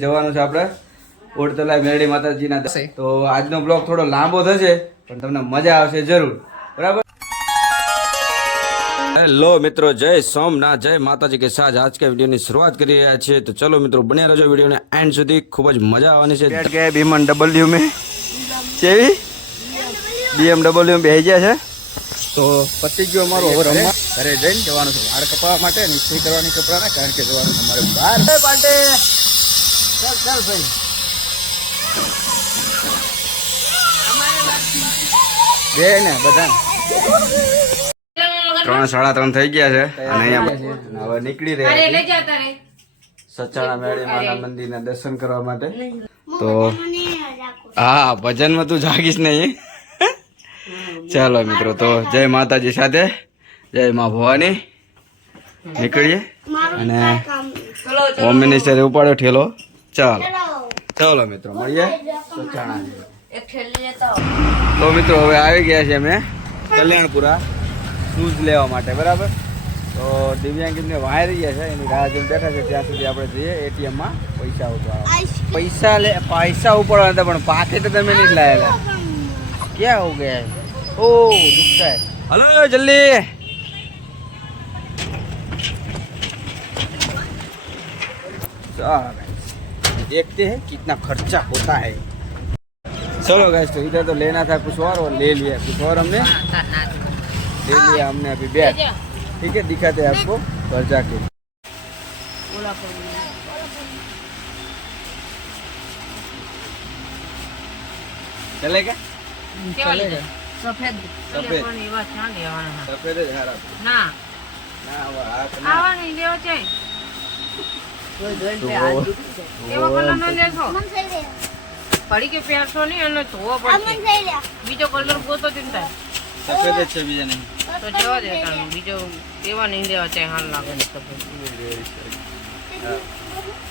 જવાનું છે આપણે ઓડતલા મેરડી માતાજીના દર્શન. તો આજનો બ્લોગ થોડો લાંબો થશે પણ તમને મજા આવશે જરૂર. બરાબર. હેલો મિત્રો, જય સોમનાથ, જય માતાજી કે સાથ आज के वीडियो ની શરૂઆત કરી રહ્યા છીએ. तो चलो મિત્રો બન્યા રહેજો વિડીયો ને એન્ડ સુધી, ખૂબ જ મજા આવવાની છે. બેઠ ગયા BMW में ચેવી BMW में બેહી ગયા છે. તો પતી ગયો અમારો હવે રમવા ઘરે જઈને જવાનું છે વાળ કપાવવા માટે, નિશ્ચય કરવાની કપડાને, કારણ કે જવાનું અમારે બહાર. પાટે ચાલ ચાલ ભાઈ, 2 ને બધા 3 સાડા 3 થઈ ગયા છે અને અહીંયા હવે નીકળી રહ્યા છે સચાણા મેળી માના મંદિરના દર્શન કરવા માટે. તો હા, ભજનમાં તું જાગીશ નહીં. ચાલો મિત્રો, તો જય માતાજી સાથે જય માં ભવાની. નીકળીએ અને હોમ મિનિસ્ટરે ઉપાડ્યો ઠેલો. ચાલો ચાલો મિત્રો મળીએ સચાણા. તો મિત્રો હવે આવી ગયા છે અમે કલ્યાણપુરા શૂઝ લેવા માટે. બરાબર. તો દિવ્યાંગીને વાય રહી ગયા છે, એની રાહ જોઈને બેઠા છે. ત્યાં સુધી આપણે જઈએ એટીએમમાં પૈસા ઉપાડવા. પૈસા ઉપાડવા હતા પણ પાકે તો તમે નહીં લાયેલા. ક્યાં હો ગયા? ओ दुखता है. हेलो जल्दी. देखते हैं कितना खर्चा होता है. चलो गाइस, तो इधर तो लेना था कुछ और ले लिया. कुछ और हमने ले लिया. हमने अभी बैग. ठीक है, दिखाते हैं आपको घर जाके. चलेगा? चलेगा. सफेद सफेद सफेद જ હારા. ના ના આવા નહીં લેવો છે. કોઈ જોઈન પે આ એવો કલર નો લેજો. મન થઈ લે પડી કે પહેરશો નહીં અને ધોવો પડશે. મન થઈ લે બીજો કલર ગોતો ચિંતા. સફેદ જ છે, બીજા નહીં. તો જવા દે, કારણ બીજો એવા નહીં લેવા છે. હાલ લાગે ને સફેદ.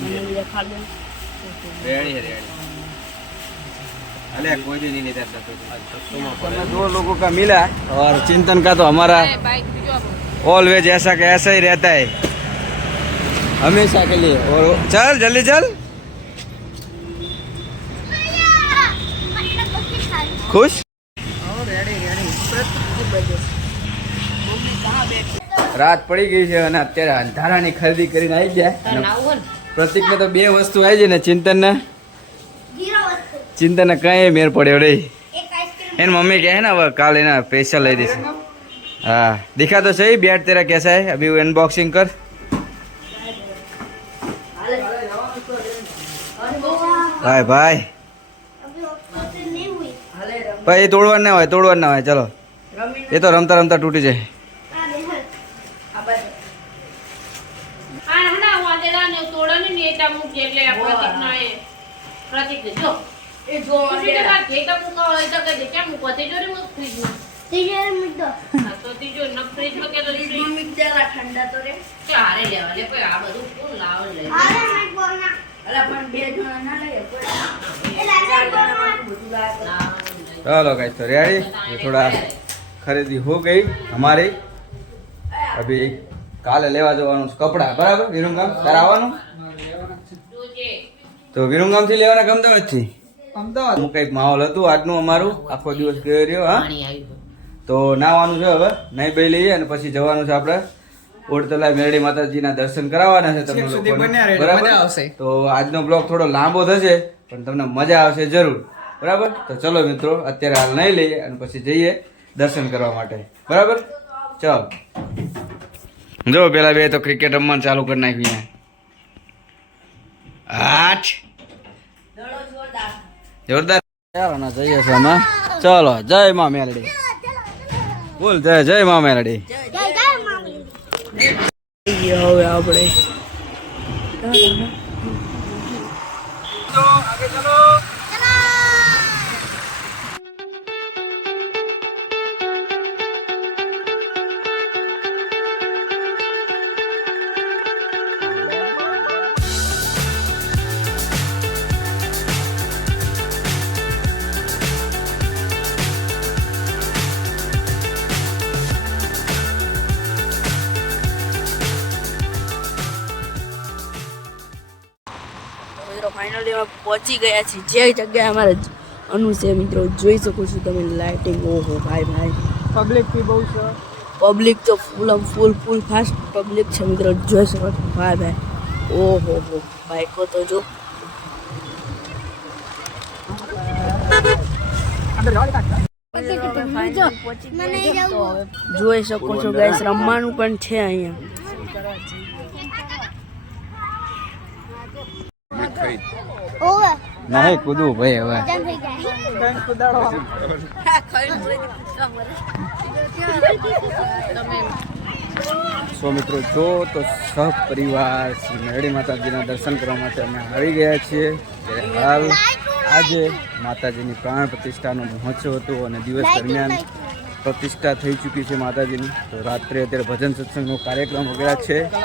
મને દેખા દે. રેડી है रेडी. अरे कोई भी नहीं लेता था. 2 लोगों का मिला और चिंतन का तो हमारा ऑलवेज ऐसा का ऐसा ही रहता है, हमेशा के लिए. और चल जल्दी चल. खुश. રાત પડી ગઈ છે અને અત્યારે અંધારાની ખરીદી કરીને આવી ગયા. પ્રતિકને તો 2 વસ્તુ આવી છે ને ચિંતન કઈ મેર પડ્યો રે. એન મમ્મી કહે ना अब काल ना पैसा ले दे. हाँ दिखा तो सही बैट तेरा कैसा है, अभी वो अनबॉक्सिंग कर. भाई भाई भाई ये तोड़वा ना હોય चलो. ये तो रमता रमता टूटी जाए. એ જો આ કેક મૂકો હોય તો કે કેમ મૂકો તે જોરી મૂક ફ્રીજ માં. તીજોરી મૂક દો. હા તો તીજોરી ન ફ્રીજ માં કે તો ફ્રીજ માં મૂક દેલા ઠંડા તો રે. કે હારે લેવા લે કોઈ આ બધું કોણ લાવ લે. હારે મેં બોલના. અલા પણ 2 જણા ના લે કોઈ. એ લાગે બોલના બધું લાવ. चलो गाइस, तो रेडी. ये थोड़ा खरीदी हो गई हमारी. अभी काले लेवा जवानुं कपड़ा. बराबर विरुंगाम करावવાનું. તો વિરુંગામ થી લેવાના અમદાવાદ થી. અમદાવાદ કઈક માહોલ હતું આજનું અમારું. આખો દિવસ ગયો રહ્યો. હા, તો નાવાનું છે હવે. નહીં બે લઈએ અને પછી જવાનું છે આપણે ઓડતલા મેરડી માતાજીના દર્શન કરાવવાના છે તમને લોકોને. બરાબર. તો આજનો બ્લોગ થોડો લાંબો થશે પણ તમને મજા આવશે જરૂર. બરાબર. તો ચલો મિત્રો, અત્યારે હાલ નહીં લઈએ અને પછી જઈએ દર્શન કરવા માટે. બરાબર. ચાલો. જો પેલા 2 તો ક્રિકેટ રમવાનું ચાલુ કરી નાખ્યું. 8 જોરદાર. ચાલો ના જઈએ છે અમે. ચલો જય માં મેલડી. બોલ જય માં મેલડી. હવે આપણે મિત્રો ફાઇનલી અમે પહોંચી ગયા છીએ જે જગ્યાએ અમારે અનુ છે મિત્રો જોઈ શકો છો તમે લાઇટિંગ ઓહો ભાઈ પબ્લિક બી બહુ છે પબ્લિક તો ફૂલ ફાસ્ટ પબ્લિક છે મિત્રો જોઈ શકો છો ભાઈ ઓહો હો બાઈકો તો જો જોઈ શકો છો ગાઈસ રમવાનું પણ છે અહીંયા નહીં કૂદવું ભાઈ હવે સો મિત્રો જો તો સહપરિવાર શ્રી મેરડી માતાજીના દર્શન કરવા માટે અમે આવી ગયા છીએ હાલ આજે માતાજીની પ્રાણ પ્રતિષ્ઠાનો મહોત્સવ હતો અને દિવસ દરમિયાન પ્રતિષ્ઠા થઈ ચૂકી છે માતાજીની તો રાત્રે અત્યારે ભજન સત્સંગનો કાર્યક્રમ વગેરે છે તો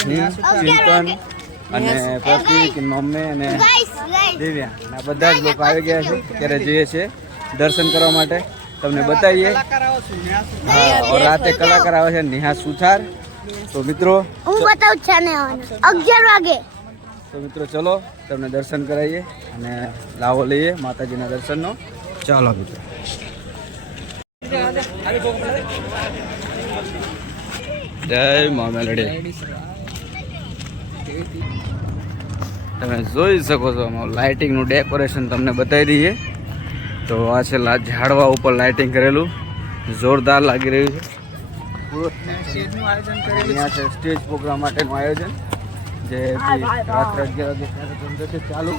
હું ચિંતન અને પ્રતિક મમ્મી અને દિવ્યા આ બધા જ લોકો આવી ગયા છે ત્યારે જઈએ છીએ દર્શન કરવા માટે તમને બતાવીએ હા રાતે કલાકાર આવે છે નેહા સુથાર તો મિત્રો હું બતાવું છે ને 11 વાગે તો મિત્રો ચલો તમને દર્શન કરાવીએ અને લાવો લઈએ માતાજીના દર્શનનો ચાલો મિત્રો જય મા મેલડી તમે જોઈ શકો છો લાઇટિંગનું ડેકોરેશન તમને બતાવી દઈએ તો આ છે ઝાડવા ઉપર લાઇટિંગ કરેલું જોરદાર લાગી રહ્યું છે અહીંયા છે સ્ટેજ પ્રોગ્રામ માટેનું આયોજન જે રાત્રે 11 વાગે કાર્યક્રમ થશે ચાલુ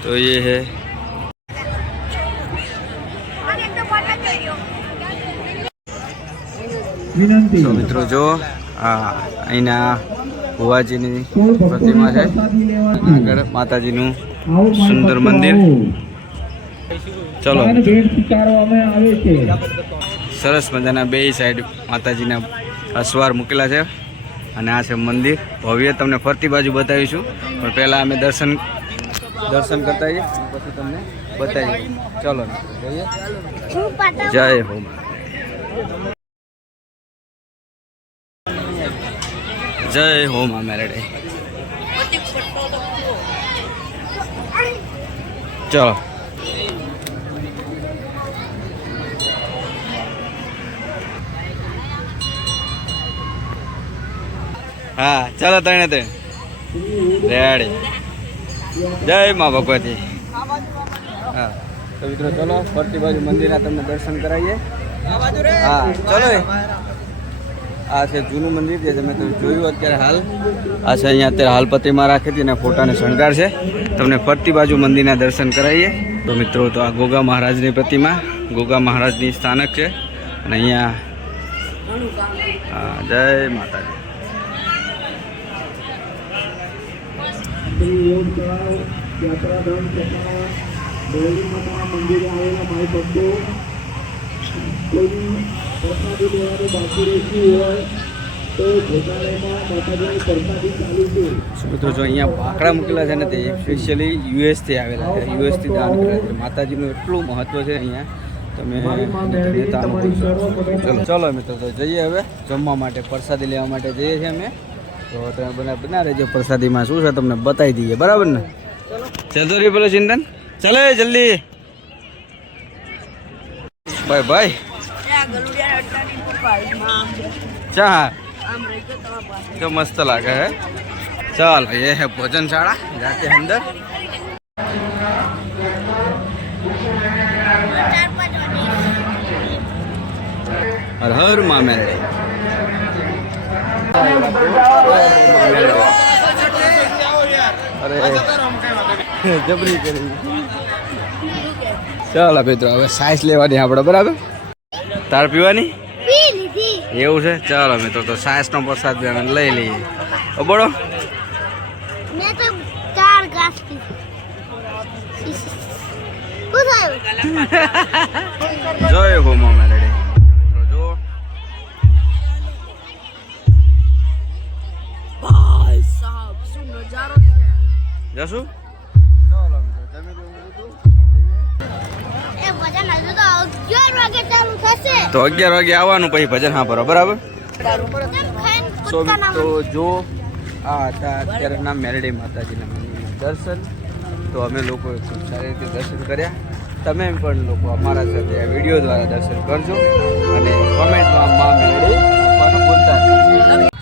તો એ હે તો મિત્રો જો અહીંના ભુવાજીની પ્રતિમા છે આગળ માતાજીનું સુંદર મંદિર ચલો સરસ મજાના બે સાઈડ માતાજીના અસવાર મૂકેલા છે અને આ છે મંદિર ભવ્ય તમને ફરતી બાજુ બતાવીશું પણ પહેલાં અમે દર્શન કરતા આવીએ પછી તમને બતાવીએ ચલો જઈએ જય હો જય હો મા મેરડી ચલો હા ચાલો ત્રણે ત્રણ રેડી જય મા ભગવતી હા તો મિત્રો ચલો ફરતી બાજુ મંદિરના તમને દર્શન કરાવીએ હા ચલો આ છે જૂનું મંદિર જે તમે જોયું અત્યારે હાલ આ છે અહીંયા અત્યારે હાલ પ્રતિમા રાખી હતી અને ફોટાને શણગાર છે તમને ફરતી બાજુ મંદિરના દર્શન કરાવીએ તો મિત્રો તો આ ગોગા મહારાજની પ્રતિમા ગોગા મહારાજની સ્થાનક છે અને અહીંયા હા જય માતાજી મંદિરે આવેલા માય ભક્તો કોઈની પ્રસાદી લેવાનું બાકી રહેતું હોય તો ભોજનાલયમાં માતાજીની પ્રસાદી ચાલુ છે. મિત્રો જો અહીંયા બાકડા મૂકેલા છે ને તે સ્પેશિયલી યુએસથી આવેલા છે યુએસથી દાન કરેલા છે માતાજીનું એટલું મહત્વ છે અહીંયા તમે ચલો મિત્રો તો જઈએ હવે જમવા માટે પ્રસાદી લેવા માટે જઈએ છીએ અમે તો તમે બના રહેજો પ્રસાદીમાં શું છે તમને બતાવી દઈએ બરાબર ને ચાલતો રહ્યો પેલો ચિંતન ચાલે જલ્દી ભાઈ ભાઈ ચા તો મસ્ત લાગે હે ચાલ ये है भोजनशाला जाते हैं अंदर हर हर माँ मेरे अरे जबरी કરી ચાલ મિત્રો હવે સાઈસ લેવાની આપણે બરાબર તાર પીવાની એવું છે ચાલો મિત્રો તો સાઈસનો પ્રસાદ લઈ લઈએ બોલો મેં તો 4 ઘાસ પીધી શું થયું જય હો મા મેલડી જો ભાઈ સાહેબ શું નજારો છે જશું ચાલો મિત્રો જમી લીધું એ ભજન હજુ તો 11 વાગે ચાલુ થશે તો 11 વાગે આવવાનું પછી ભજન હા બરાબર કેમ ખાઈને તો કૂદકા ના મિત્રો જો આ હતા અત્યારે નામ મેરડી માતાજીના મંદિર દર્શન. તો અમે લોકોએ ખૂબ સારી રીતે દર્શન કર્યા. તમે પણ લોકો અમારા સાથે આ વિડીયો દ્વારા દર્શન કરજો અને કોમેન્ટમાં માં મેળવી આપવાનું ભૂલતા નહીં.